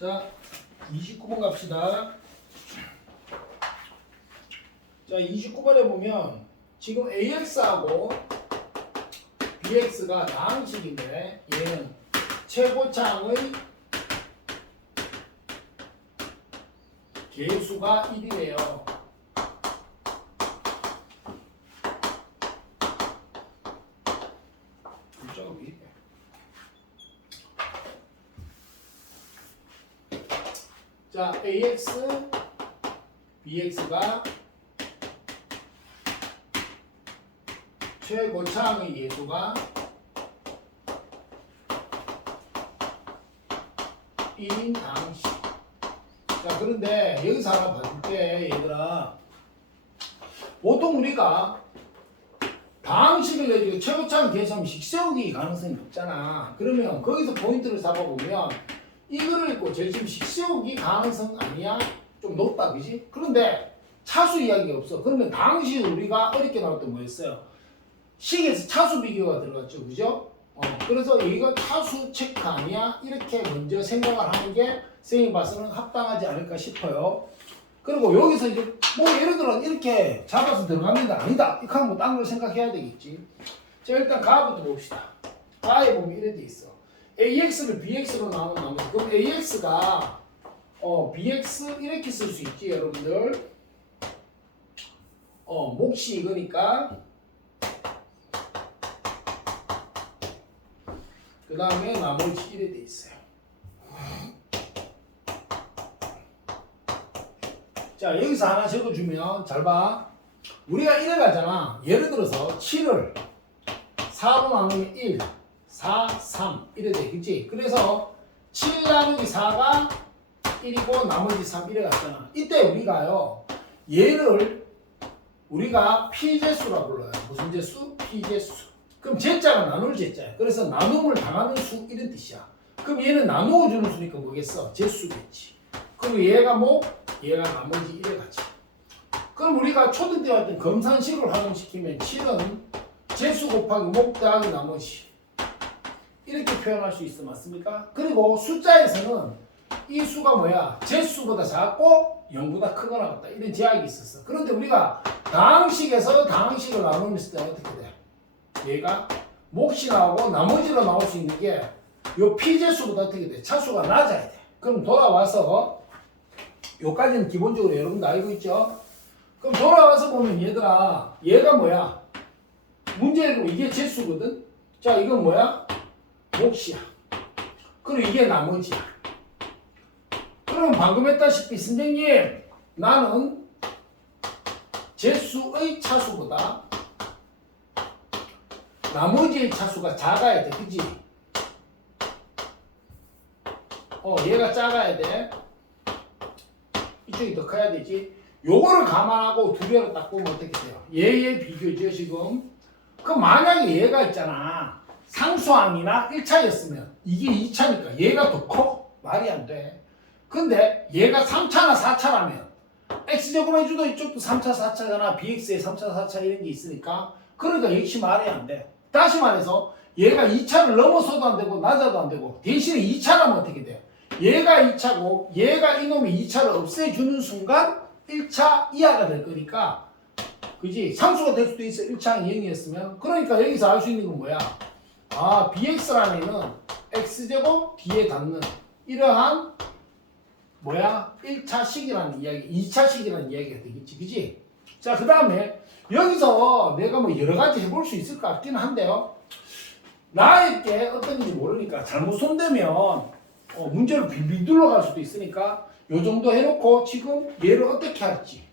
자, 29번 갑시다. 자, 29번에 보면 지금 AX하고 BX가 다항식인데 얘는 최고창의 개수가 1이래요. 글자가 왜 이래? 자, AX, BX가 최고창의 개수가 1인 다항식. 자, 그런데 여기서 하나 봐줄 때 얘들아, 보통 우리가 다항식을 내주고 최고창 계수하면 식세우기 가능성이 높잖아. 그러면 거기서 포인트를 잡아보면 이거를 읽고 제일 지금 식세우기 가능성 아니야? 좀 높다, 그지? 그런데 차수 이야기가 없어. 그러면 다항식 우리가 어렵게 나왔던 뭐였어요? 식에서 차수 비교가 들어갔죠, 그죠? 그래서 이거 차수 체크 아니야? 이렇게 먼저 생각을 하는 게 선생님 봐서는 합당하지 않을까 싶어요. 그리고 여기서 이제 뭐 예를 들어 이렇게 잡아서 들어갑니다. 아니다. 이렇게 하면 딴 걸 생각해야 되겠지. 자, 일단 가부터 봅시다. 가에 보면 이래 돼 있어. AX를 BX로 나누면 그럼 AX가 BX 이렇게 쓸 수 있지, 여러분들. 몫이 이거니까. 그 다음에 나머지 이래 돼 있어요. 자, 여기서 하나 적어주면 잘 봐. 우리가 이래 가잖아. 예를 들어서 7을 4로 나누면 1, 4, 3 이래 돼. 그치? 그래서 7 나누기 4가 1이고 나머지 3 이래 갔잖아. 이때 우리가요, 얘를 우리가 피제수라고 불러요. 무슨 제수? 피제수. 그럼 제자가 나눌 제자야. 그래서 나눔을 당하는 수 이런 뜻이야. 그럼 얘는 나누어 주는 수니까 뭐겠어? 제수겠지. 그럼 얘가 뭐? 얘가 나머지 이래 가지. 그럼 우리가 초등 때 왔던 검산식을 활용시키면 7은 제수 곱하기 목 더하기 나머지 이렇게 표현할 수 있어. 맞습니까? 그리고 숫자에서는 이 수가 뭐야? 제수보다 작고 0보다 크거나 같다. 이런 제약이 있었어. 그런데 우리가 다항식에서 다항식을 나누면서 어떻게 돼? 얘가 몫이 나오고 나머지로 나올 수 있는 게 요 피제수보다 어떻게 돼? 차수가 낮아야 돼. 그럼 돌아와서 요까지는 기본적으로 여러분도 알고 있죠? 그럼 돌아와서 보면 얘들아, 얘가 뭐야? 문제는 이게 제수거든? 자, 이건 뭐야? 몫이야. 그리고 이게 나머지야. 그럼 방금 했다시피 선생님, 나는 제수의 차수보다 나머지의 차수가 작아야 돼. 그치? 얘가 작아야 돼. 이쪽이 더 커야 되지. 요거를 감안하고 두 개를 딱 보면 어떻게 돼요? 얘의 비교죠, 지금. 그럼 만약에 얘가 있잖아. 상수항이나 1차였으면 이게 2차니까 얘가 더 커? 말이 안 돼. 근데 얘가 3차나 4차라면 X제곱 해주도 이쪽도 3차, 4차잖아. BX에 3차, 4차 이런 게 있으니까. 그러니까 역시 말이 안 돼. 다시 말해서 얘가 2차를 넘어서도 안 되고 낮아도 안 되고 대신에 2차라면 어떻게 돼? 얘가 2차고 얘가 이놈이 2차를 없애주는 순간 1차 이하가 될 거니까, 그지? 상수가 될 수도 있어. 1차항 0이었으면. 그러니까 여기서 알 수 있는 건 뭐야? 아, BX라는 애는 X제곱 뒤에 닿는 이러한 뭐야? 1차식이라는 이야기, 2차식이라는 이야기가 되겠지. 그지? 자, 그 다음에 여기서 내가 뭐 여러 가지 해볼 수 있을 것 같긴 한데요. 나에게 어떤 일인지 모르니까 잘못 손대면 문제를 빙빙 둘러갈 수도 있으니까 요 정도 해놓고 지금 얘를 어떻게 할지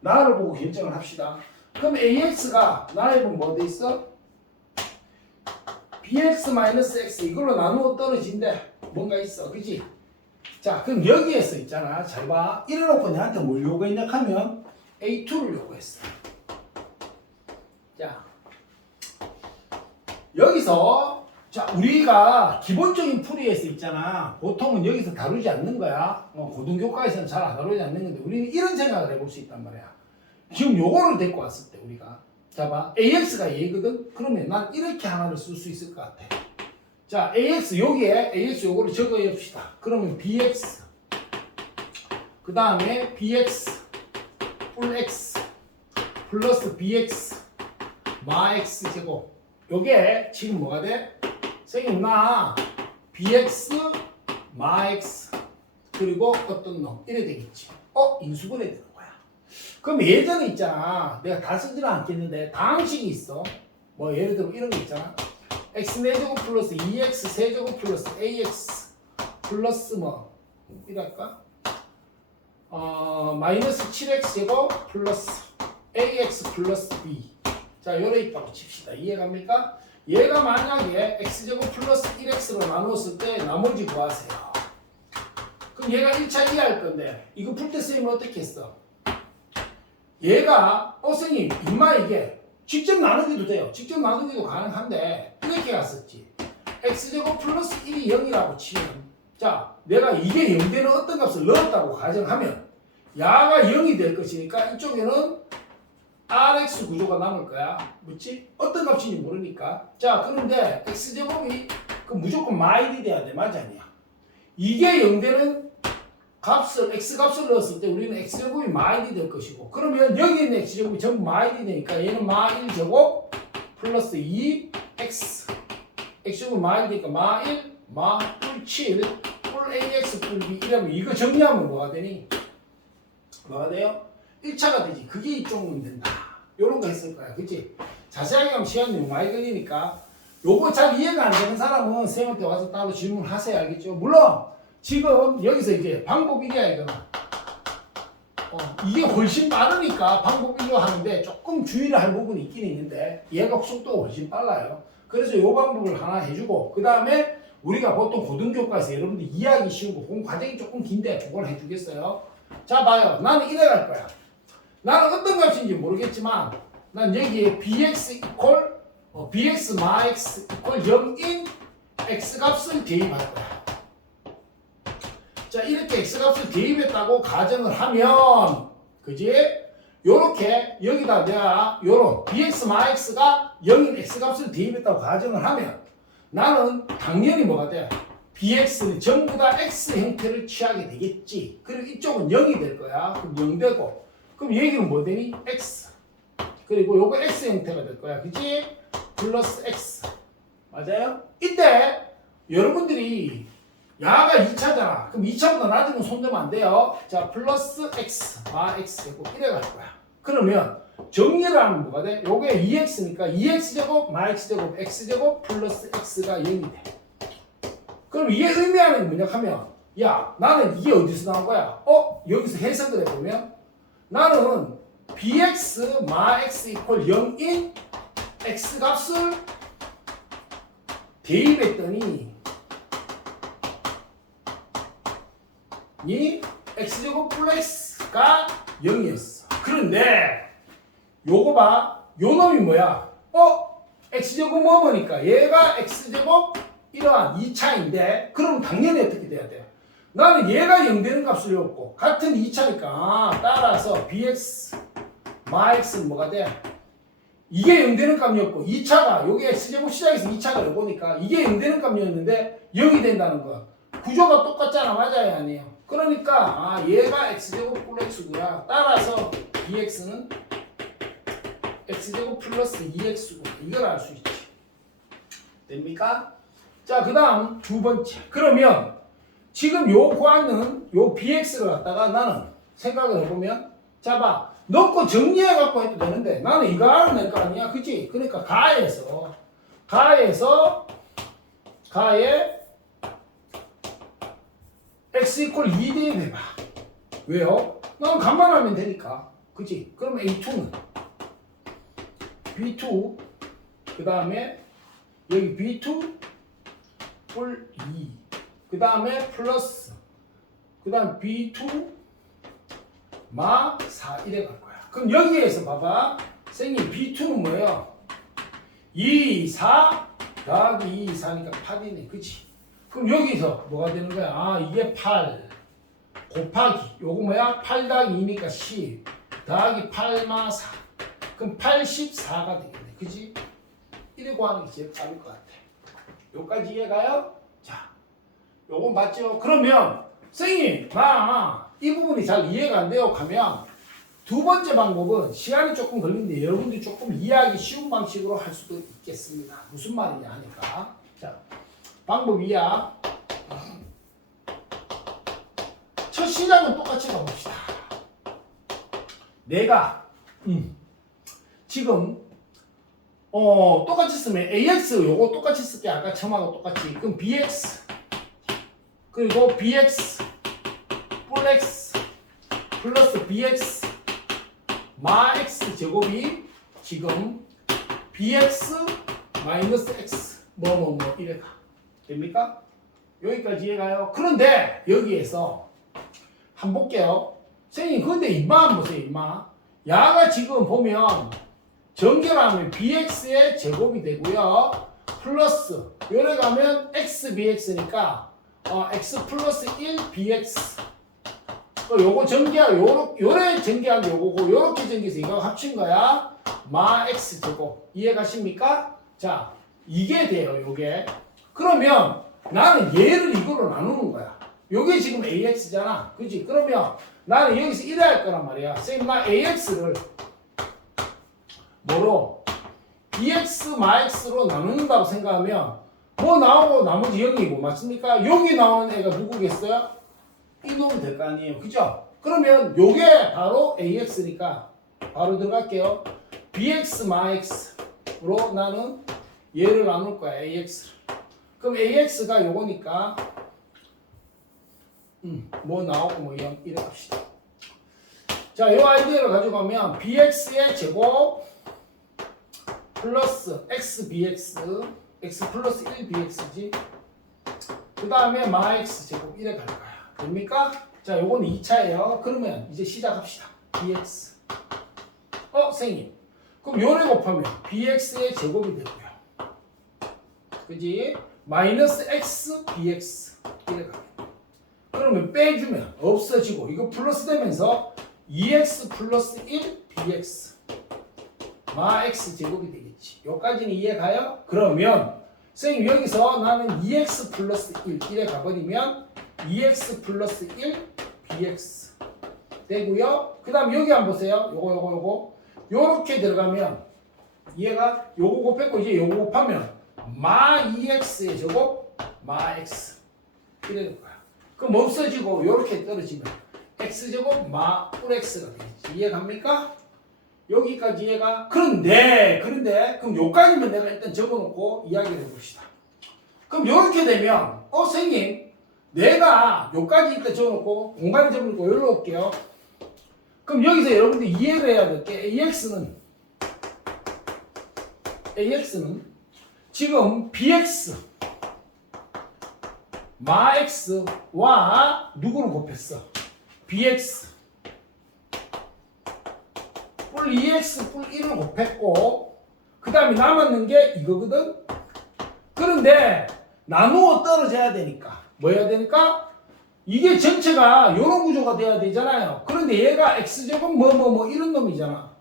나를 보고 결정을 합시다. 그럼 AX가 나에 보면 뭐 돼 있어? BX-X 이걸로 나누어 떨어진대. 뭔가 있어. 그지? 자, 그럼 여기에서 있잖아. 잘 봐. 이래놓고 내한테 뭘 요구했냐 하면 A2를 요구했어. 자, 여기서 자, 우리가 기본적인 풀이에서 있잖아. 보통은 여기서 다루지 않는 거야. 고등교과에서는 잘 안 다루지 않는 건데 우리는 이런 생각을 해볼 수 있단 말이야. 지금 요거를 데리고 왔을 때 우리가 자 봐. AX가 얘거든? 그러면 난 이렇게 하나를 쓸 수 있을 것 같아. 자, AX 여기에 AX 요거를 적어봅시다. 그러면 BX 그 다음에 BX 풀 X 플러스 BX 마 X 제곱 요게 지금 뭐가 돼? 선생님 나 BX 마 X 그리고 어떤 놈 이래 되겠지. 인수분해 되는 거야. 그럼 예전에 있잖아. 내가 다 쓰지는 않겠는데 다항식이 있어. 뭐 예를 들어 이런 거 있잖아. x 4제곱 플러스 2x 세제곱 플러스 ax 플러스 뭐 이랄까? 마이너스 7x 제곱 플러스 ax 플러스 b. 자, 요래 있다고 칩시다. 이해갑니까? 얘가 만약에 x제곱 플러스 1x로 나누었을 때 나머지 구하세요. 그럼 얘가 1차 이해할 건데 이거 풀 때 선생님은 어떻게 했어? 얘가 선생님 임마 이게 직접 나누기도 돼요. 직접 나누기도 가능한데 이렇게 갔었지. x제곱 플러스 1이 0이라고 치면 자 내가 이게 0되는 어떤 값을 넣었다고 가정하면 야가 0이 될 것이니까 이쪽에는 rx 구조가 남을 거야. 뭐지? 어떤 값인지 모르니까. 자 그런데 x제곱이 그 무조건 마일이 돼야 돼. 맞아 아니야? 이게 0되는 값을 x값을 넣었을 때 우리는 x제곱이 마일이 될 것이고 그러면 여기 있는 x제곱이 전부 마일이 되니까 얘는 마 1제곱 플러스 2x x제곱이 마일이 되니까 마 1, 마 뿔 7, 뿔 ax 뿔 b 이러면 이거 정리하면 뭐가 되니? 뭐가 돼요? 1차가 되지. 그게 이쪽은 된다. 요런 거 했을 거야. 그치? 자세하게 하면 시간이 너무 많이 걸리니까 요거 잘 이해가 안 되는 사람은 선생님한테 와서 따로 질문하세요. 알겠죠? 물론 지금 여기서 이제 방법 1이야 이거는. 이게 훨씬 빠르니까 방법 1로 하는데 조금 주의를 할 부분이 있긴 있는데 얘가 속도가 훨씬 빨라요. 그래서 이 방법을 하나 해주고 그 다음에 우리가 보통 고등교과에서 여러분들 이해하기 쉬운 거 본 과정이 조금 긴데 그걸 해주겠어요. 자 봐요. 나는 이래 갈 거야. 나는 어떤 값인지 모르겠지만 난 여기에 bx 이퀄 bx 마 x 이퀄 0인 x 값을 대입할 거야. 자 이렇게 x값을 대입했다고 가정을 하면 그지? 요렇게 여기다 내가 요런 bx 마 x가 0인 x값을 대입했다고 가정을 하면 나는 당연히 뭐가 돼? bx는 전부 다 x 형태를 취하게 되겠지. 그리고 이쪽은 0이 될 거야. 그럼 0 되고 그럼 얘기는 뭐 되니? x 그리고 요거 x 형태가 될 거야. 그지? 플러스 x 맞아요? 이때 여러분들이 야가 2차잖아. 그럼 2차보다 낮으면 손대면 안 돼요. 자, 플러스 x, 마 x 제곱 이래 갈 거야. 그러면 정리를 하면 뭐가 돼? 요게 2x니까 2x 제곱, 마 x 제곱, x 제곱 플러스 x가 0이 돼. 그럼 이게 의미하는 게 뭐냐 하면 야, 나는 이게 어디서 나온 거야? 여기서 해석을 해보면 나는 bx, 마 x 이퀄 0인 x 값을 대입했더니 이 x제곱 플러스가 0이었어. 그런데 요거 봐. 요 놈이 뭐야? x제곱 뭐니까 얘가 x제곱 이러한 2차인데 그럼 당연히 어떻게 돼야 돼? 나는 얘가 0 되는 값을 줬고 같은 2차니까 따라서 bx 마 x는 뭐가 돼? 이게 0 되는 값이었고 2차가 요게 x제곱 시작해서 2차가 요거니까 이게 0 되는 값이었는데 0이 된다는 거. 구조가 똑같잖아. 맞아요? 아니에요? 그러니까 얘가 x제곱 플러스 x구나. 따라서 bx는 x제곱 플러스 2x구나. 이걸 알 수 있지. 됩니까? 자, 그 다음 두 번째. 그러면 지금 요 구하는 요 bx를 갖다가 나는 생각을 해보면 자 봐. 넣고 정리해갖고 해도 되는데 나는 이거 알아낼 거 아니야. 그치? 그러니까 가에 x 이퀄 2 대입해봐. 왜요? 난 값만 하면 되니까. 그치? 그럼 A2는 B2 그 다음에 여기 B2 뿔 2 그 다음에 플러스 그 다음 B2 마 4 이래 갈 거야. 그럼 여기에서 봐봐. 선생님 B2는 뭐예요? 2, 4 더하기 2, 4니까 8이네. 그치? 그럼 여기서 뭐가 되는 거야? 이게 8 곱하기 요거 뭐야? 8 더하기 2니까 10 더하기 8마 4 그럼 84가 되겠네. 그치? 이래 구하는 게 제일 빠를 것 같아. 여기까지 이해가요? 자, 요건 봤죠? 그러면 선생님 이 부분이 잘 이해가 안 돼요 하면 두 번째 방법은 시간이 조금 걸리는데 여러분들이 조금 이해하기 쉬운 방식으로 할 수도 있겠습니다. 무슨 말이냐 하니까 자, 방법 2야. 첫 시작은 똑같이 가봅시다. 내가 지금 똑같이 쓰면 AX 요거 똑같이 쓸게. 아까 처음하고 똑같이. 그럼 BX 그리고 BX X 플러스 BX 마 X 제곱이 지금 BX 마이너스 X 이래가 됩니까? 여기까지 이해가요? 그런데 여기에서 한번 볼게요. 선생님 근데 임마 한번 보세요. 임마 야가 지금 보면 전개하면 BX의 제곱이 되고요. 플러스 요래 가면 XBX니까 X 플러스 1 BX 요거 전개하고 요래 전개한 게 요거고 요렇게 전개해서 이거 합친 거야. 마 X 제곱 이해가십니까? 자 이게 돼요. 요게 그러면 나는 얘를 이걸로 나누는 거야. 요게 지금 AX잖아. 그치? 그러면 나는 여기서 이래 할 거란 말이야. 선생님 나 AX를 뭐로? BX 마 X로 나눈다고 생각하면 뭐 나오고 나머지 0이고 맞습니까? 여기 나오는 애가 누구겠어요? 이 놈이 될 거 아니에요. 그죠? 그러면 요게 바로 AX니까 바로 들어갈게요. BX 마 X로 나는 얘를 나눌 거야. AX를. 그럼 AX가 요거니까 뭐 나오고 뭐 0 이래 갑시다. 자, 요 아이디어를 가지고 가면 BX의 제곱 플러스 XBX X 플러스 1BX지. 그 다음에 마 X 제곱 이래 갈 거야. 됩니까? 자, 요거는 2차예요. 그러면 이제 시작합시다. BX. 선생님. 그럼 요래 곱하면 BX의 제곱이 되고요. 그지? 마이너스 X, BX. 이래 가요. 그러면 빼주면 없어지고, 이거 플러스 되면서 2X 플러스 1, BX. 마 X 제곱이 되겠지. 여기까지는 이해가요? 그러면, 선생님 여기서 나는 2X 플러스 1, 이래 가버리면 2x 플러스 1 bx 되고요. 그 다음 여기 한번 보세요. 요거 요렇게 들어가면 얘가 요거 곱했고 이제 요거 곱하면 마 2x의 제곱 마 x 이래 될 거야. 그럼 없어지고 요렇게 떨어지면 x제곱 마 뿔 x가 되겠지. 이해갑니까? 여기까지 이해가? 그런데 그럼 요까지만 내가 일단 적어놓고 이야기를 해봅시다. 그럼 요렇게 되면 선생님 내가 여기까지 일단 적어놓고 공간을 적어놓고 여기로 올게요. 그럼 여기서 여러분들 이해를 해야 될 게 AX는 지금 BX 마 X와 누구를 곱했어? BX 뿔 2X 뿔 1을 곱했고 그 다음에 남았는 게 이거거든? 그런데 나누어 떨어져야 되니까 뭐 해야 되니까? 이게 전체가 이런 구조가 돼야 되잖아요. 그런데 얘가 X제곱 뭐 이런 놈이잖아.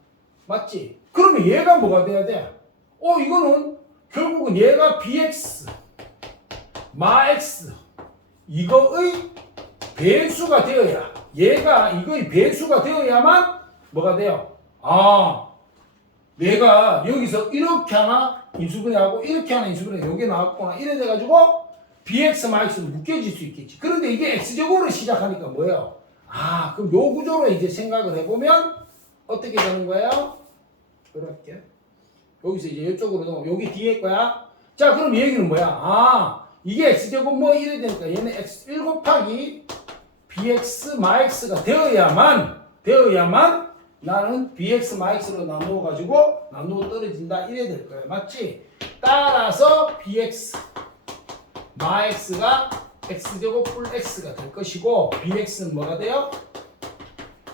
맞지? 그러면 얘가 뭐가 돼야 돼? 이거는 결국은 얘가 BX 마 X 이거의 배수가 되어야 얘가 이거의 배수가 되어야만 뭐가 돼요? 내가 여기서 이렇게 하나 인수분해하고 이렇게 하나 인수분해 여기 나왔구나 이래 돼가지고 BX 마이너스로 묶여질 수 있겠지. 그런데 이게 X제곱으로 시작하니까 뭐예요? 그럼 요 구조로 이제 생각을 해보면 어떻게 되는 거예요? 이렇게 여기서 이제 이쪽으로 넘어 여기 뒤에 거야. 자 그럼 얘기는 뭐야? 이게 X제곱 뭐 이래 되니까 얘는 X1 곱하기 BX 마X가 되어야만 나는 BX 마X로 나누어 가지고 나누어 떨어진다 이래 될 거야. 맞지? 따라서 BX 마 X가 X제곱 뿔 X가 될 것이고 BX는 뭐가 돼요?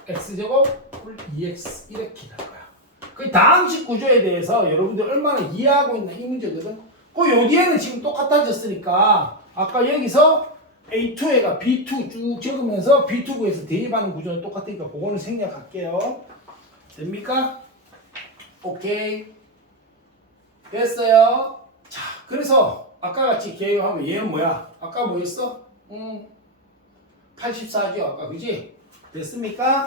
X제곱 뿔 2X 이렇게 될 거야. 그 다항식 구조에 대해서 여러분들 얼마나 이해하고 있나 이 문제거든. 요 뒤에는 지금 똑같아졌으니까 아까 여기서 A2에가 B2 쭉 적으면서 B2구에서 대입하는 구조는 똑같으니까 그거는 생략할게요. 됩니까? 오케이. 됐어요. 자, 그래서 아까 같이 계획하면 얘는 뭐야? 아까 뭐였어? 84죠 아까 그지? 됐습니까?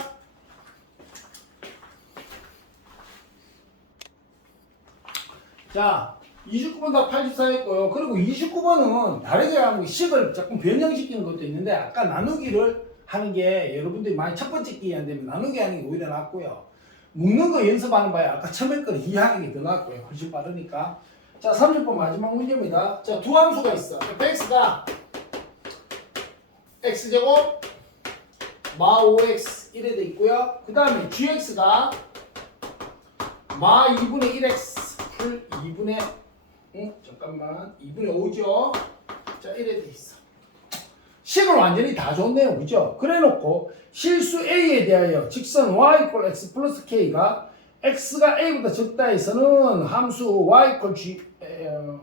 자 29번 다 84였고요. 그리고 29번은 다르게 하는 식을 조금 변형시키는 것도 있는데 아까 나누기를 하는 게 여러분들이 많이 첫 번째 끼리 안 되면 나누기 하는 게 오히려 낫고요. 묶는 거 연습하는 바에 아까 처음에 걸 이해하는 게 더 낫고요. 훨씬 빠르니까. 자 30번 마지막 문제입니다. 자 두 함수가 있어. fx가 x제곱 마 5x 이래 돼 있고요. 그 다음에 gx가 마 2분의 1x 풀 2분의 잠깐만 2분의 5죠. 자 이래 돼 있어. 식을 완전히 다 줬네요. 그죠? 그래 놓고 실수 a에 대하여 직선 y = x 플러스 k가 x가 a보다 적다 해서는 함수 y = g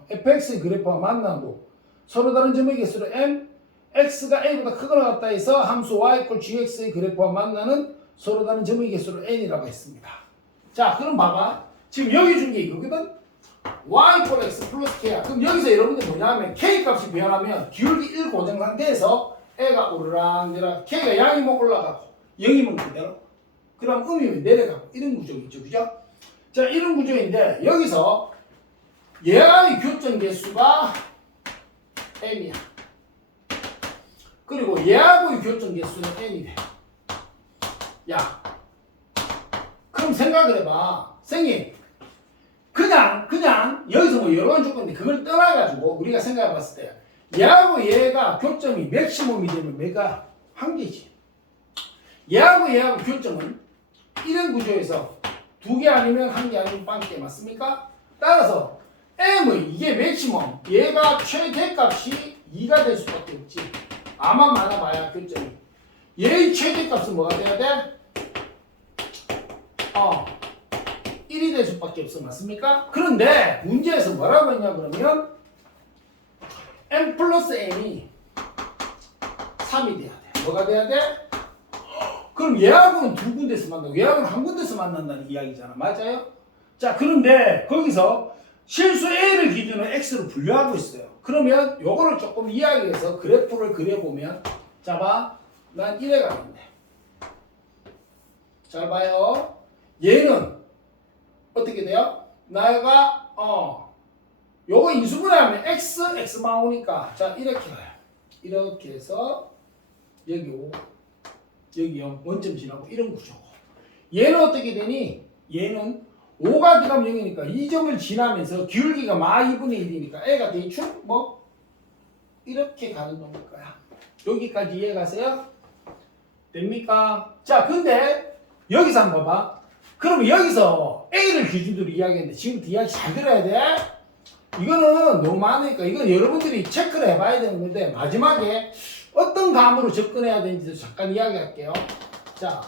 fx의 그래프와 만나고 서로 다른 점의 개수로 m x가 a보다 크거나 같다 해서 함수 y = gx의 그래프와 만나는 서로 다른 점의 개수로 n이라고 했습니다. 자 그럼 봐봐. 지금 여기 준 게 이거거든. y = x 플러스 k야. 그럼 여기서 여러분들 뭐냐면 k 값이 변하면 기울기 1 고정 상태에서 애가 오르락내락 k가 양이면 올라가고 0이면 그대로 그럼 음이면 내려가고 이런 구조겠죠. 그죠? 자 이런 구조인데 여기서 얘의 교점 개수가 m이야. 그리고 얘하고의 교점 개수는 n이래. 야 그럼 생각을 해봐. 선생님 그냥 여기서 뭐 여러 가지 조건인데 그걸 떠나가지고 우리가 생각해 봤을 때 얘하고 얘가 교점이 맥시멈이 되면 얘가 한 개지. 얘하고 교점은 이런 구조에서 두 개 아니면 한 개 아니면 반 개 맞습니까? 따라서 m의 이게 맥시멈 얘가 최대값이 2가 될 수밖에 없지. 아마 많아봐야 교점이. 얘의 최대값은 뭐가 돼야 돼? 1이 될 수밖에 없어. 맞습니까? 그런데 문제에서 뭐라고 했냐 그러면 m 플러스 n이 3이 돼야 돼. 뭐가 돼야 돼? 그럼 얘하고는 두 군데서 만나고 얘하고는 한 군데서 만난다는 이야기잖아. 맞아요? 자 그런데 거기서 실수 a를 기준으로 x로 분류하고 있어요. 그러면 요거를 조금 이야기해서 그래프를 그려보면 자 봐. 난 1에 가겠네. 잘 봐요. 얘는 어떻게 돼요? 나가 요거 인수분해하면 x만 오니까 자 이렇게 가요. 이렇게 해서 여기 5 여기 0 원점 지나고 이런 구조고 얘는 어떻게 되니? 얘는 5가 들어가면 0이니까 이 점을 지나면서 기울기가 마 2분의 1이니까 애가 대충 뭐 이렇게 가는 놈일 거야. 여기까지 이해가세요? 됩니까? 자 근데 여기서 한번 봐봐. 그럼 여기서 A를 기준으로 이야기했는데 지금부터 이야기 잘 들어야 돼. 이거는 너무 많으니까 이건 여러분들이 체크를 해봐야 되는 건데 마지막에 어떤 감으로 접근해야 되는지도 잠깐 이야기할게요. 자,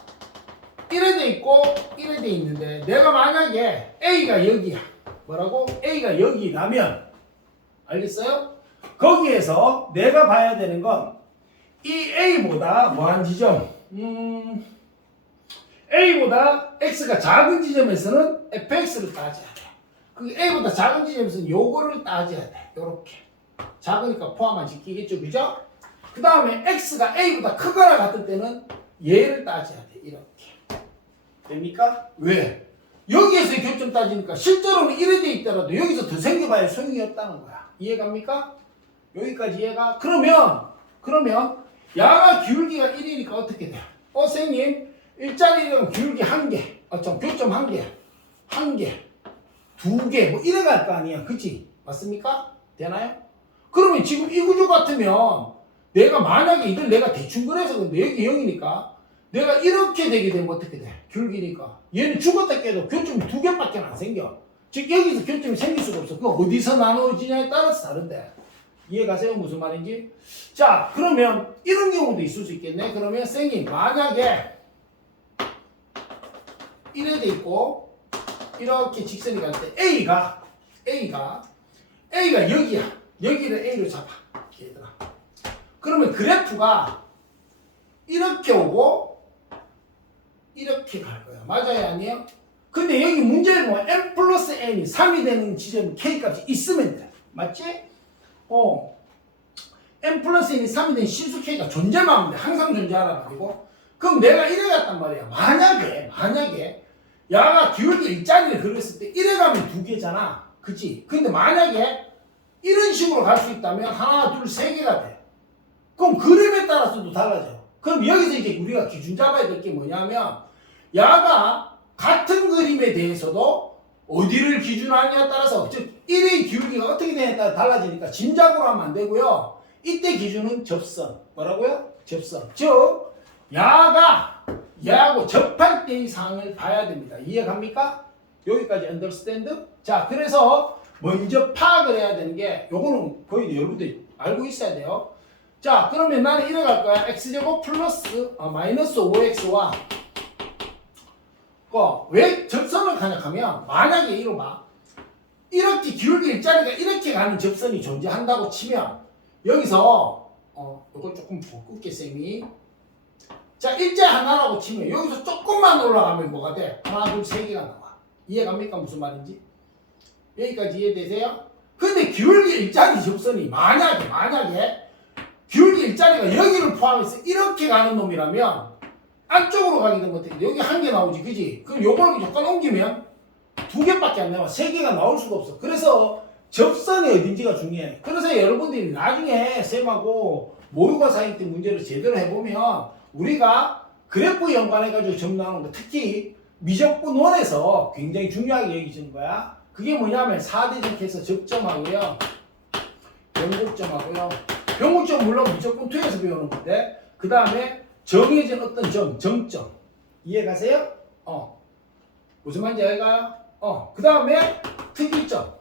이래 돼 있고 이래 돼 있는데 내가 만약에 A가 여기야. 뭐라고? A가 여기라면 알겠어요? 거기에서 내가 봐야 되는 건 이 A보다 뭐한 지점? A보다 X가 작은 지점에서는 fx를 따져야 돼. 그 A보다 작은 지점에서는 요거를 따져야 돼. 요렇게. 작으니까 포함만 지키겠죠. 그죠? 그 다음에 X가 A보다 크거나 같을 때는 얘를 따져야 돼. 이렇게. 됩니까? 왜? 여기에서의 교점 따지니까 실제로는 이래 돼 있더라도 여기서 더 생겨봐야 소용이 없다는 거야. 이해갑니까? 여기까지 이해가? 그러면 야가 기울기가 1이니까 어떻게 돼? 선생님 일자리는 기울기 1개, 교점 1개, 1개, 2개, 뭐 이래 갈 거 아니야. 그치? 맞습니까? 되나요? 그러면 지금 이 구조 같으면 내가 만약에 이걸 내가 대충 그래서 근데 여기 0이니까 내가 이렇게 되게 되면 어떻게 돼? 기울기니까. 얘는 죽었다 깨도 교점이 2개밖에 안 생겨. 즉 여기서 교점이 생길 수가 없어. 그거 어디서 나누어지냐에 따라서 다른데. 이해가세요? 무슨 말인지? 자, 그러면 이런 경우도 있을 수 있겠네. 그러면 쌤이 만약에 이래 돼 있고 이렇게 직선이 갈 때 A가 여기야. 여기를 A로 잡아. 얘들아. 그러면 그래프가 이렇게 오고 이렇게 갈 거야. 맞아요? 아니에요? 근데 여기 문제는 뭐 M 플러스 N이 3이 되는 지점 K값이 있으면 돼. 맞지? n 플러스 1이 3이 된 실수 k가 존재만 하면 돼. 항상 존재하란 말이고. 그럼 내가 이래 갔단 말이야. 만약에 야가 기울기 일자리를 그렸을 때 이래 가면 두 개잖아. 그치? 근데 만약에 이런 식으로 갈 수 있다면 하나, 둘, 세 개가 돼. 그럼 그림에 따라서도 달라져. 그럼 여기서 이제 우리가 기준 잡아야 될 게 뭐냐면 야가 같은 그림에 대해서도 어디를 기준하느냐에 따라서 즉 1의 기울기가 어떻게 되냐에 따라 달라지니까 짐작으로 하면 안 되고요. 이때 기준은 접선. 뭐라고요? 접선. 즉 야하고 접할 때의 상을 봐야 됩니다. 이해갑니까? 여기까지 understand? 자, 그래서 먼저 파악을 해야 되는 게 요거는 거의 여러분들 알고 있어야 돼요. 자, 그러면 나는 이래 갈 거야. x제곱 플러스 마이너스 5x와 왜 접선을 가냐하면 만약에 이거 봐. 이렇게 기울기 일자리가 이렇게 가는 접선이 존재한다고 치면 여기서 이걸 조금 바꿀게 쌤이. 자, 일자 하나라고 치면 여기서 조금만 올라가면 뭐가 돼? 하나, 둘, 세 개가 나와. 이해갑니까? 무슨 말인지? 여기까지 이해되세요? 근데 기울기 일자리 접선이 만약에 기울기 일자리가 여기를 포함해서 이렇게 가는 놈이라면 안쪽으로 가게 되면 어떻게 돼? 여기 한 개 나오지, 그지? 그럼 요걸 약간 옮기면 두 개밖에 안 나와. 세 개가 나올 수가 없어. 그래서 접선이 어딘지가 중요해. 그래서 여러분들이 나중에 쌤하고 모의고사 때 문제를 제대로 해보면 우리가 그래프 연관해가지고 점 나오는 거 특히 미적분원에서 굉장히 중요하게 여기지는 거야. 그게 뭐냐면 4대적해서 접점하고요. 변곡점하고요. 변곡점 물론 미적분2에서 배우는 건데 그 다음에 정해진 어떤 정점. 이해가세요? 무슨 말인지 알까요? 그 다음에 특이점.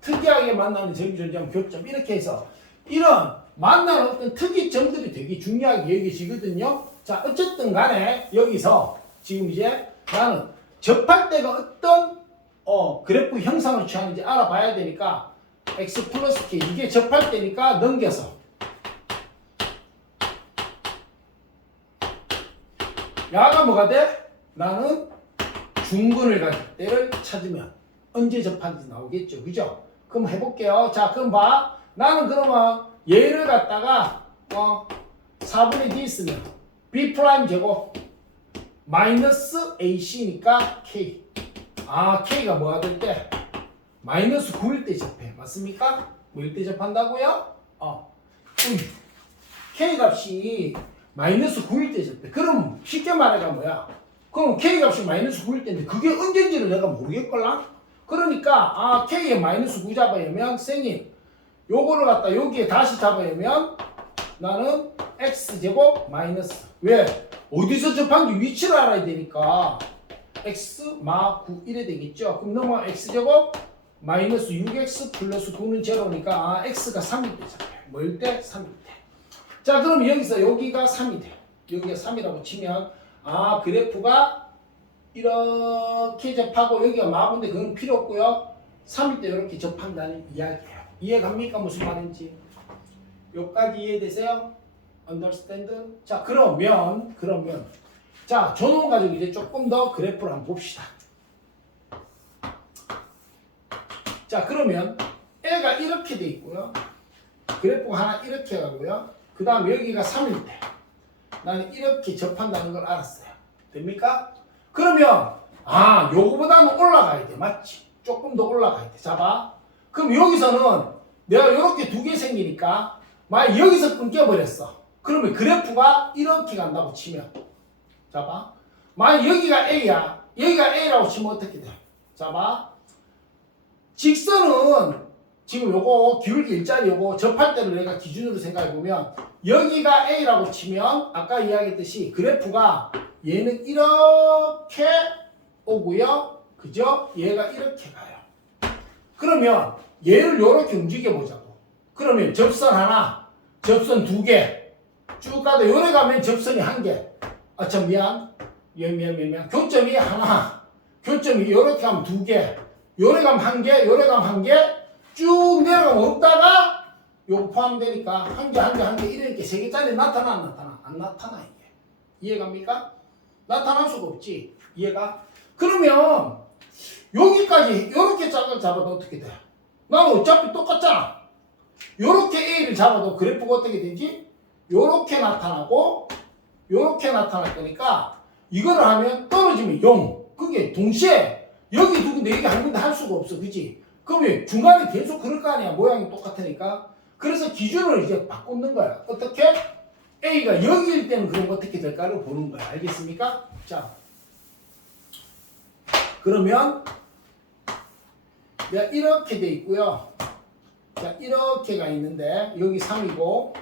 특이하게 만나는 점이 존재하는 교점. 이렇게 해서 이런 만나는 어떤 특이점들이 되게 중요하게 여기지거든요. 자, 어쨌든 간에 여기서 지금 이제 나는 접할 때가 어떤 그래프 형상을 취하는지 알아봐야 되니까 x 플러스 k 이게 접할 때니까 넘겨서 야가 뭐가 돼? 나는 중근을 가질 때를 찾으면 언제 접하는지 나오겠죠. 그죠? 그럼 해볼게요. 자, 그럼 봐. 나는 그러면 얘를 갖다가 4분의 d 있으면 b 프라임 제곱 마이너스 ac니까 k. k가 뭐가 될 때? 마이너스 9일 때 접해. 맞습니까? 뭐일 때 접한다고요? k 값이 마이너스 9일 때 접해. 그럼 쉽게 말해가 뭐야? 그럼 k 값이 마이너스 9일 때인데 그게 언제인지를 내가 모르겠걸라? 그러니까 k에 마이너스 9 잡아야면 쌩이 요거를 갖다 여기에 다시 잡아야면 나는 x제곱 마이너스 왜? 어디서 접한지 위치를 알아야 되니까 x 마 9 이래 되겠죠? 그럼 넘어가 x제곱 마이너스 6x 플러스 9는 제로니까 x가 3일 때 잡혀요. 뭐일 때? 3일 때. 자, 그럼 여기서 여기가 3이 돼. 여기가 3이라고 치면 그래프가 이렇게 접하고 여기가 마분데 그건 필요 없고요. 3일 때 이렇게 접한다는 이야기예요. 이해갑니까? 무슨 말인지. 여기까지 이해되세요? understand? 자, 그러면 자, 저놈 가지고 이제 조금 더 그래프를 한번 봅시다. 자, 그러면 애가 이렇게 돼 있고요. 그래프가 하나 이렇게 가고요. 그 다음 여기가 3일 때 나는 이렇게 접한다는 걸 알았어요. 됩니까? 그러면 요거보다는 올라가야 돼. 맞지? 조금 더 올라가야 돼. 잡아. 그럼 여기서는 내가 이렇게 두 개 생기니까 만약 여기서 끊겨버렸어. 그러면 그래프가 이렇게 간다고 치면 잡아. 만약 여기가 A야. 여기가 A라고 치면 어떻게 돼? 잡아. 직선은 지금 요거 기울기 일자리 요거 접할 때를 내가 기준으로 생각해보면 여기가 A라고 치면 아까 이야기했듯이 그래프가 얘는 이렇게 오고요. 그죠? 얘가 이렇게 가요. 그러면 얘를 이렇게 움직여보자고. 그러면 접선 하나, 접선 두 개 쭉 가도 요래 가면 접선이 한 개. 미안. 교점이 하나. 교점이 요렇게 가면 두 개. 요래 가면 한 개, 요래 가면 한 개. 쭉 내려가면 없다가 요거 포함되니까 한 개 이렇게 세 개짜리 나타나 안 나타나? 안 나타나 이게. 이해갑니까? 나타날 수가 없지. 이해가? 그러면 여기까지 이렇게 짝을 잡아도 어떻게 돼? 나는 어차피 똑같잖아. 요렇게 A를 잡아도 그래프가 어떻게 되지? 요렇게 나타나고 요렇게 나타날 거니까 이거를 하면 떨어지면 0. 그게 동시에 여기 두 군데 여기 한 군데 할 수가 없어. 그치? 그러면 중간에 계속 그럴 거 아니야. 모양이 똑같으니까. 그래서 기준을 이제 바꾸는 거야. 어떻게? A가 0일 때는 그럼 어떻게 될까를 보는 거야. 알겠습니까? 자, 그러면 내가 이렇게 돼 있고요. 자, 이렇게가 있는데 여기 3이고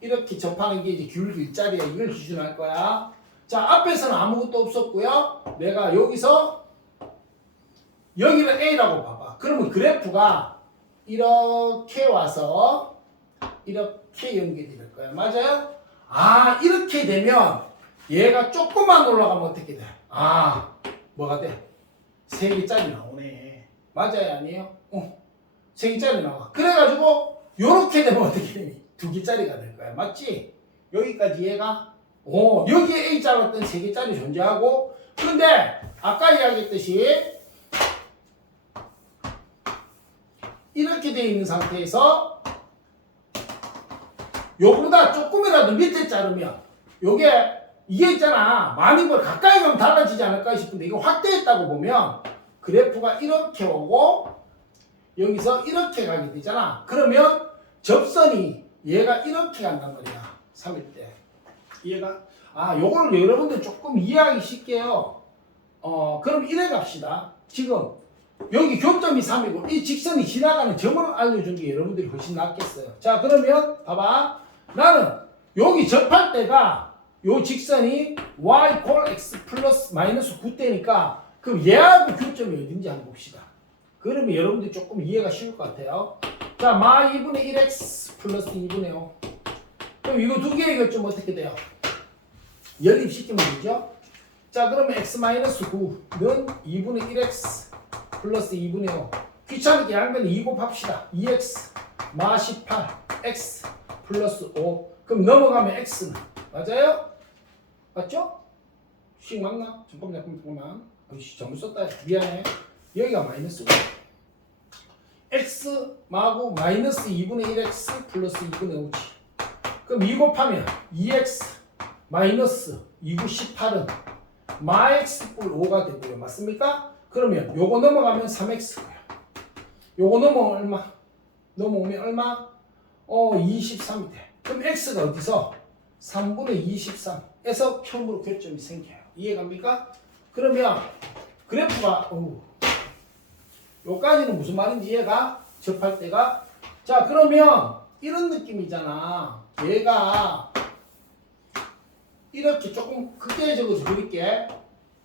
이렇게 접하는 게 이제 귤길자리야. 이걸 기준할 거야. 자, 앞에서는 아무것도 없었고요. 내가 여기서 여기는 A라고 봐봐. 그러면 그래프가 이렇게 와서 이렇게 연결이 될 거야. 맞아요? 아, 이렇게 되면 얘가 조금만 올라가면 어떻게 돼? 아, 뭐가 돼? 3개짜리 나오네. 맞아요? 아니에요? 3개짜리 나와. 그래가지고 요렇게 되면 어떻게 되니? 2개짜리가 될 거야. 맞지? 여기까지 얘가 여기에 A자가 어떤 3개짜리 존재하고 그런데 아까 이야기했듯이 이렇게 되어 있는 상태에서 요보다 조금이라도 밑에 자르면 이게 있잖아. 많이 가까이 가면 달라지지 않을까 싶은데 이거 확대했다고 보면 그래프가 이렇게 오고 여기서 이렇게 가게 되잖아. 그러면 접선이 얘가 이렇게 간단 말이야. 3일 때. 이해가? 요거를 여러분들 조금 이해하기 쉽게요. 그럼 이래 갑시다. 지금 여기 교점이 3이고 이 직선이 지나가는 점을 알려준 게 여러분들이 훨씬 낫겠어요. 자, 그러면 봐봐. 나는 여기 접할 때가 요 직선이 y = x 플러스 마이너스 9대니까 그럼 얘하고 교점이 어딘지 한번 봅시다. 그러면 여러분들이 조금 이해가 쉬울 것 같아요. 자, 마 2분의 1x 플러스 2분의 5. 그럼 이거 두 개의 교점 어떻게 돼요? 연립시키면 되죠? 자, 그러면 x-9는 2분의 1x 플러스 2분의 5. 귀찮게 양변에 2 곱합시다. 2x 마 18 x 플러스 5. 그럼 넘어가면 x는 맞아요? 맞죠? 식 맞나? 잠깐만. 잘못 썼다. 미안해. 여기가 마이너스 5. x 마구 마이너스 2분의 1x 플러스 2분의 5지. 그럼 2 곱하면 2x 마이너스 2구 18은 마 x 뿔 5가 되고요. 맞습니까? 그러면 요거 넘어가면 3x고요. 요거 넘어오면 얼마? 23이 돼. 그럼 x가 어디서? 3분의 23에서 평으로 교점이 생겨요. 이해갑니까? 그러면 그래프가 요까지는 무슨 말인지 이해가? 접할 때가 자, 그러면 이런 느낌이잖아. 얘가 이렇게 조금 크게 적어서 그릴게.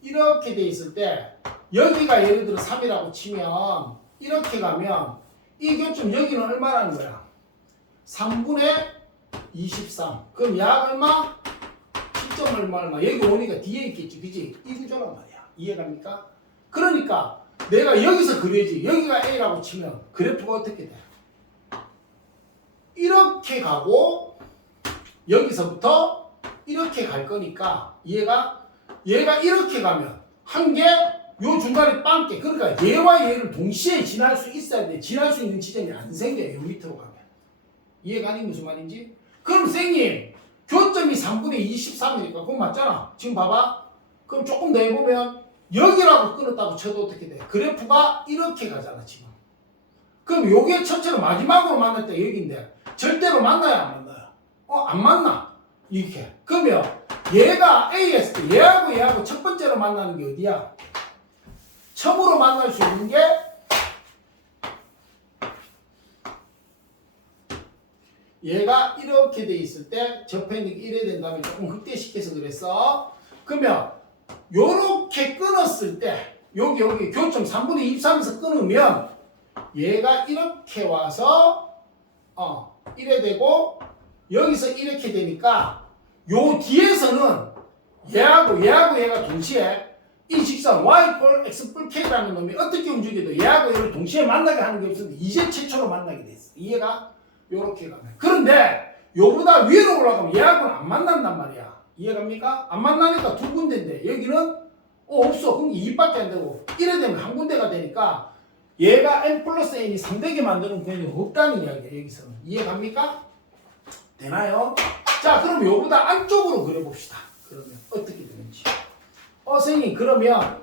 이렇게 돼 있을 때 여기가 예를 들어 3이라고 치면 이렇게 가면 이 교점 여기는 얼마라는 거야? 3분의 23. 그럼 약 얼마? 10점 얼마? 여기 오니까 뒤에 있겠지. 그치? 이 구조란 말이야. 이해갑니까? 그러니까 내가 여기서 그려야지. 여기가 A라고 치면 그래프가 어떻게 돼? 이렇게 가고 여기서부터 이렇게 갈 거니까 얘가 이렇게 가면 한 개 요 중간에 빵개. 그러니까 얘와 얘를 동시에 지날 수 있어야 돼. 지날 수 있는 지점이 안 생겨요. 요 밑으로 가면. 이해가니 무슨 말인지? 그럼 선생님 교점이 3분의 23이니까 그건 맞잖아. 지금 봐봐. 그럼 조금 더 해보면 여기라고 끊었다고 쳐도 어떻게 돼? 그래프가 이렇게 가잖아 지금. 그럼 요게 첫째로 마지막으로 만날 때 여기인데 절대로 만나요 안 만나요? 안 만나. 이렇게. 그러면 얘가 A였을 때 얘하고 첫 번째로 만나는 게 어디야? 처음으로 만날 수 있는 게 얘가 이렇게 돼 있을 때 접해 있는 게 이래 된 다음에 조금 극대시켜서 그랬어. 그러면 요렇게 끊었을 때 여기 교점 3분의 23에서 끊으면 얘가 이렇게 와서 이래 되고 여기서 이렇게 되니까 요 뒤에서는 얘하고 얘가 동시에 이 직선 y = x 뿔 k라는 놈이 어떻게 움직여도 얘하고 얘를 동시에 만나게 하는 게 없었는데 이제 최초로 만나게 됐어. 이해가? 요렇게 가면. 그런데 요보다 위로 올라가면 얘하고는 안 만난단 말이야. 이해갑니까? 안 만나니까 두 군데인데 여기는 없어. 그럼 2밖에 안 되고 이래 되면 한 군데가 되니까 얘가 n 플러스 n이 3되게 만드는 구현이 없다는 이야기예요. 여기서는. 이해갑니까? 되나요? 자, 그럼 요보다 안쪽으로 그려봅시다. 그러면 어떻게 되는지. 선생님, 그러면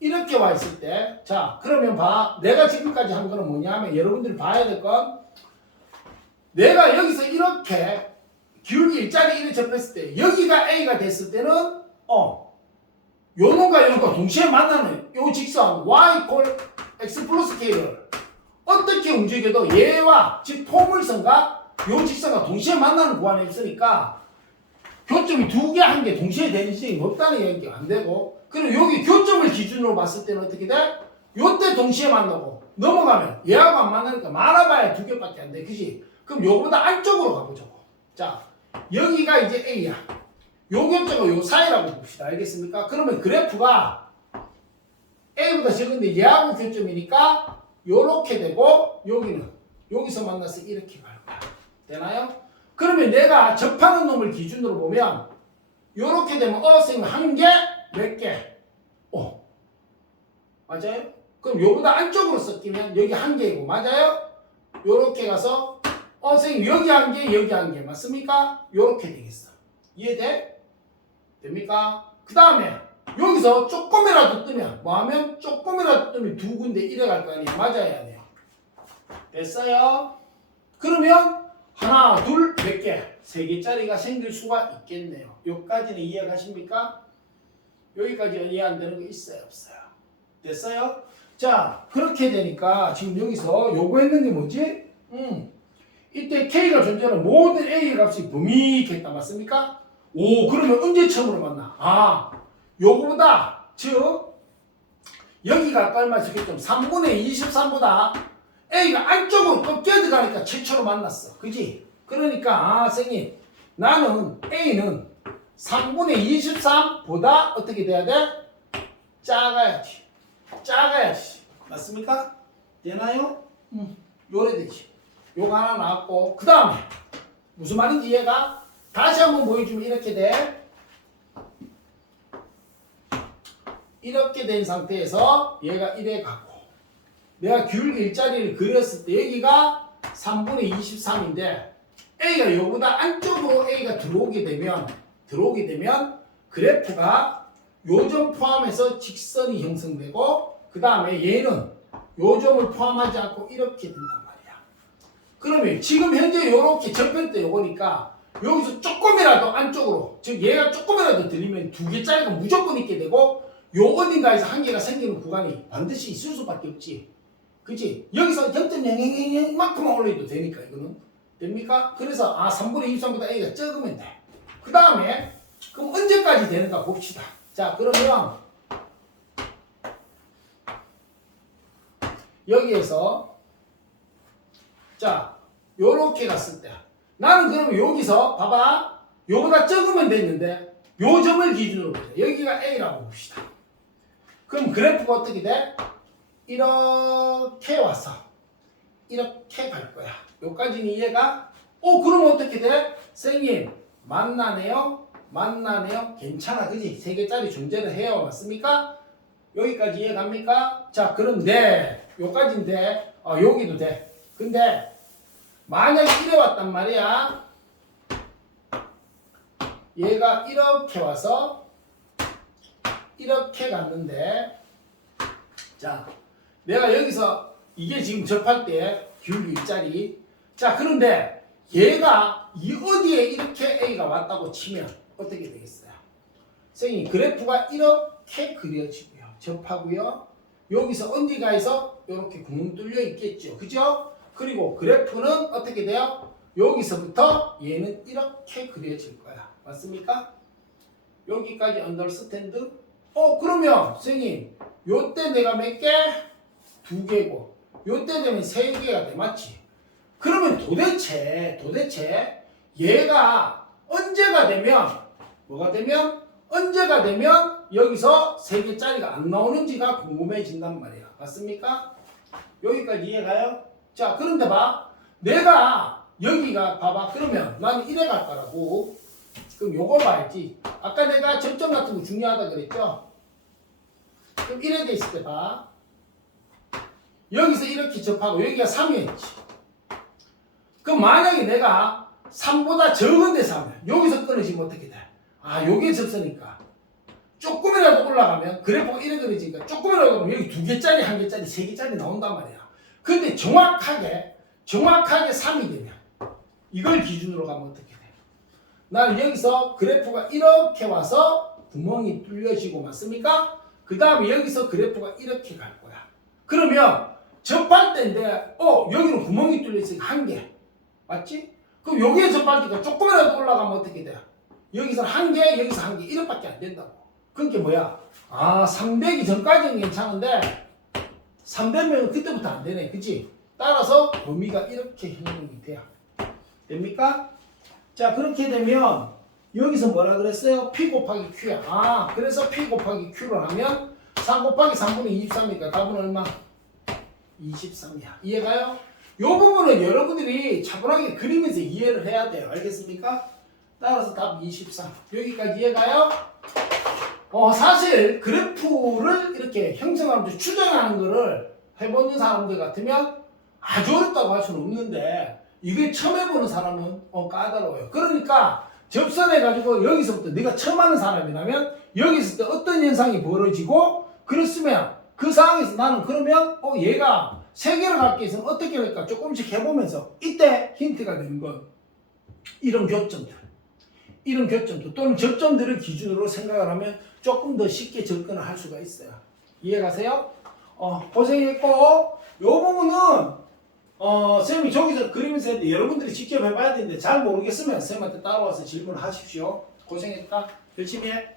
이렇게 와 있을 때, 자, 그러면 봐. 내가 지금까지 한 거는 뭐냐면, 여러분들이 봐야 될 건, 내가 여기서 이렇게 기울기 일자리 1에 접했을 때, 여기가 A가 됐을 때는, 요놈과 요놈과 동시에 만나는 요 직선 y 콜 x 플러스 k를 어떻게 움직여도 얘와 즉 포물선과 요 직선과 동시에 만나는 구간이 없으니까 교점이 두 개, 한 개 동시에 되는 지점이 없다는 얘기가 안 되고, 그리고 여기 교점을 기준으로 봤을 때는 어떻게 돼? 요때 동시에 만나고 넘어가면 얘하고 안 만나니까 많아봐야 두 개밖에 안 돼. 그지? 그럼 요거보다 안쪽으로 가보자고. 자, 여기가 이제 A야. 요 교점은 요 사이라고 봅시다. 알겠습니까? 그러면 그래프가 A보다 적은데 얘하고 교점이니까 요렇게 되고, 여기는 여기서 만나서 이렇게 갈 거야. 되나요? 그러면 내가 접하는 놈을 기준으로 보면 요렇게 되면 선생님 한 개, 몇 개? 맞아요? 그럼 요보다 안쪽으로 섞이면 여기 한 개이고, 맞아요? 요렇게 가서 선생님 여기 한 개, 여기 한 개 맞습니까? 요렇게 되겠어. 이해돼? 됩니까? 그 다음에 여기서 조금이라도 뜨면 뭐하면 조금이라도 뜨면 두 군데 이래 갈 거 아니에요. 맞아야 돼요. 됐어요? 그러면 하나, 둘, 몇 개? 세 개짜리가 생길 수가 있겠네요. 여기까지는 이해가십니까? 여기까지 이해 안 되는 거 있어요? 없어요? 됐어요? 자, 그렇게 되니까 지금 여기서 요구했는 게 뭐지? 이때 K가 존재하는 모든 A 값이 범위겠다. 맞습니까? 오, 그러면 언제 처음으로 만나? 요거보다, 즉 여기가 얼마 적겠죠? 3분의 23보다 A가 안쪽으로 꺾여 들어가니까 최초로 만났어. 그지? 그러니까 선생님, 나는 A는 3분의 23보다 어떻게 돼야 돼? 작아야지. 맞습니까? 되나요? 요래 되지. 요거 하나 나왔고, 그 다음에 무슨 말인지 이해가? 다시 한번 보여주면 이렇게 돼. 이렇게 된 상태에서 얘가 이래 가고, 내가 기울기 일자리를 그렸을 때 여기가 3분의 23인데 A가 요보다 안쪽으로 A가 들어오게 되면 그래프가 요점 포함해서 직선이 형성되고, 그 다음에 얘는 요점을 포함하지 않고 이렇게 된단 말이야. 그러면 지금 현재 요렇게 접할 때 요거니까 여기서 조금이라도 안쪽으로, 즉 얘가 조금이라도 들리면 두 개짜리가 무조건 있게 되고, 요 어딘가에서 한 개가 생기는 구간이 반드시 있을 수밖에 없지. 그치? 여기서 0.00만큼만 올려도 되니까 이거는. 됩니까? 그래서 3분의 23보다 A가 적으면 돼. 그 다음에 그럼 언제까지 되는가 봅시다. 자, 그러면 여기에서 자, 요렇게 갔을 때 나는 그러면 여기서 봐봐, 요보다 적으면 됐는데 요 점을 기준으로 보자. 여기가 A라고 봅시다. 그럼 그래프가 어떻게 돼? 이렇게 와서 이렇게 갈 거야. 여기까지는 이해가? 그럼 어떻게 돼? 선생님, 만나네요? 괜찮아, 그지? 세 개짜리 존재를 해요. 맞습니까? 여기까지 이해갑니까? 자, 그럼 네. 여기까지는 돼. 여기도 돼. 근데 만약에 이래 왔단 말이야. 얘가 이렇게 와서 이렇게 갔는데, 자, 내가 여기서 이게 지금 접할 때 기울기 일자리. 자, 그런데 얘가 이 어디에 이렇게 A가 왔다고 치면 어떻게 되겠어요? 선생님, 그래프가 이렇게 그려지고요. 접하고요. 여기서 어디가에서 이렇게 구멍 뚫려 있겠죠. 그죠? 그리고 그래프는 어떻게 돼요? 여기서부터 얘는 이렇게 그려질 거야. 맞습니까? 여기까지 언더스탠드? 그러면 선생님, 요때 내가 몇 개? 두 개고, 요때 되면 세 개가 돼. 맞지? 그러면 도대체 얘가 언제가 되면 여기서 세 개짜리가 안 나오는지가 궁금해진단 말이야. 맞습니까? 여기까지 이해가요? 자, 그런데 봐, 내가 여기가 봐봐. 그러면 나는 이래 갈 거라고. 그럼 요거 봐야지. 아까 내가 접점 같은 거 중요하다 그랬죠? 그럼 이래 돼 있을 때 봐. 여기서 이렇게 접하고 여기가 3이었지. 그럼 만약에 내가 3보다 적은 데서 하면 여기서 끊어지면 어떻게 돼? 아, 여기에 접수니까 조금이라도 올라가면 그래프가 이래 그려지니까 조금이라도 올라가면 여기 2개짜리, 1개짜리, 3개짜리 나온단 말이야. 근데 정확하게 3이 되면 이걸 기준으로 가면 어떻게 돼? 난 여기서 그래프가 이렇게 와서 구멍이 뚫려지고 맞습니까? 그 다음에 여기서 그래프가 이렇게 갈 거야. 그러면 접할 때인데 여기는 구멍이 뚫려있으니까 1개 맞지? 그럼 여기에 접할 때가 조금이라도 올라가면 어떻게 돼? 여기서 1개, 여기서 1개 이렇게밖에 안 된다고. 그게 뭐야? 300이 전까지는 괜찮은데 300면 그때부터 안 되네, 그치? 따라서 범위가 이렇게 형성이 돼요. 됩니까? 자, 그렇게 되면 여기서 뭐라 그랬어요? P 곱하기 Q야. 그래서 P 곱하기 Q를 하면 3 곱하기 3분의 23이니까 답은 얼마? 23이야. 이해가요? 이 부분은 여러분들이 차분하게 그리면서 이해를 해야 돼요. 알겠습니까? 따라서 답 23. 여기까지 이해가요? 사실 그래프를 이렇게 형성하면서 추정하는 거를 해보는 사람들 같으면 아주 어렵다고 할 수는 없는데 이게 처음 해보는 사람은 까다로워요. 그러니까 접선해가지고 여기서부터 내가 처음 하는 사람이라면 여기서 또 어떤 현상이 벌어지고 그랬으면 그 상황에서 나는 그러면 얘가 세 개를 갖기 위해서는 어떻게 할까 조금씩 해보면서 이때 힌트가 되는 건 이런 교점들 또는 접점들을 기준으로 생각을 하면 조금 더 쉽게 접근을 할 수가 있어요. 이해가세요? 고생했고 요 부분은 쌤이 저기서 그리면서 했는데 여러분들이 직접 해봐야 되는데 잘 모르겠으면 쌤한테 따라와서 질문을 하십시오. 고생했다. 열심히 해.